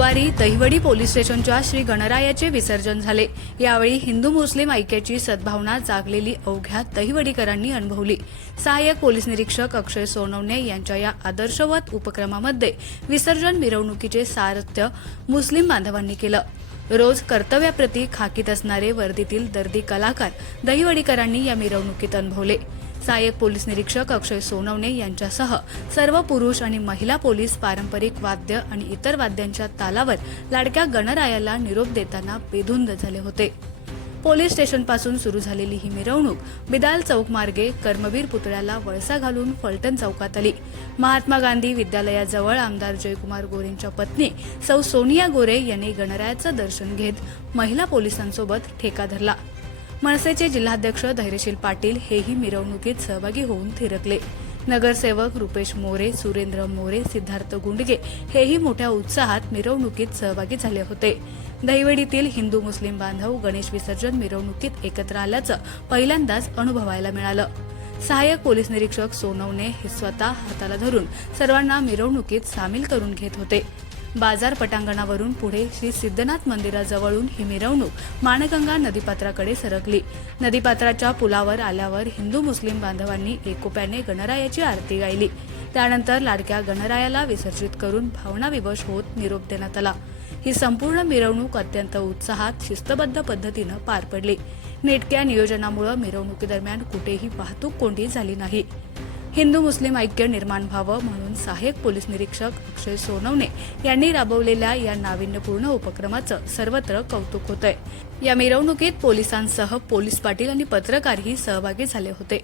गुरुवारी दहिवडी पोलीस स्टेशनच्या श्री गणरायाचे विसर्जन झाले। यावेळी हिंदू मुस्लिम ऐक्याची सद्भावना जागलेली अवघ्या दहिवडीकरांनी अनुभवली। सहाय्यक पोलीस निरीक्षक अक्षय सोनवणे यांच्या या आदर्शवत उपक्रमामध्ये विसर्जन मिरवणुकीचे सारथ्य मुस्लिम बांधवांनी केलं। रोज कर्तव्याप्रती खाकीत असणारे वर्दीतील दर्दी कलाकार दहिवडीकरांनी या मिरवणुकीत अनुभवले। सहाय्यक पोलीस निरीक्षक अक्षय सोनवणे यांच्यासह सर्व पुरुष आणि महिला पोलीस पारंपरिक वाद्य आणि इतर वाद्यांच्या तालावर लाडक्या गणरायाला निरोप देताना बेधुंद झाले होते। पोलीस स्टेशनपासून सुरू झालेली ही मिरवणूक बिदाल चौक मार्गे कर्मवीर पुतळ्याला वळसा घालून फलटण चौकात आली। महात्मा गांधी विद्यालयाजवळ आमदार जयकुमार गोरेंच्या पत्नी सौ सोनिया गोरे यांनी गणरायाचं दर्शन घेत महिला पोलिसांसोबत ठेका धरला। मनसेचे जिल्हाध्यक्ष धैर्यशील पाटील हेही मिरवणुकीत सहभागी होऊन थिरकले। नगरसेवक रुपेश मोरे, सुरेंद्र मोरे, सिद्धार्थ गुंडगे हेही मोठ्या उत्साहात मिरवणुकीत सहभागी झाले होते। दहिवडीतील हिंदू मुस्लिम बांधव गणेश विसर्जन मिरवणुकीत एकत्र आल्याचं पहिल्यांदाच अनुभवायला मिळालं। सहाय्यक पोलीस निरीक्षक सोनवणे हे स्वतः हाताला धरून सर्वांना मिरवणुकीत सामील करून घेत होते। बाजार पटांगणावरून पुढे श्री सिद्धनाथ मंदिराजवळून ही मिरवणूक माणगंगा नदीपात्राकडे सरकली। नदीपात्राच्या पुलावर आल्यावर हिंदू मुस्लिम बांधवांनी एकोप्याने गणरायाची आरती गायली। त्यानंतर लाडक्या गणरायाला विसर्जित करून भावनाविवश होत निरोप देण्यात आला। ही संपूर्ण मिरवणूक अत्यंत उत्साहात शिस्तबद्ध पद्धतीनं पार पडली। नेटक्या नियोजनामुळे मिरवणुकीदरम्यान कुठेही वाहतूक कोंडी झाली नाही। हिंदू मुस्लिम ऐक्य निर्माण व्हावं म्हणून सहाय्यक पोलीस निरीक्षक अक्षय सोनवणे यांनी राबवलेल्या या नाविन्यपूर्ण उपक्रमाचं सर्वत्र कौतुक होतंय। या मिरवणुकीत पोलिसांसह पोलीस पाटील आणि पत्रकारही सहभागी झाले होते।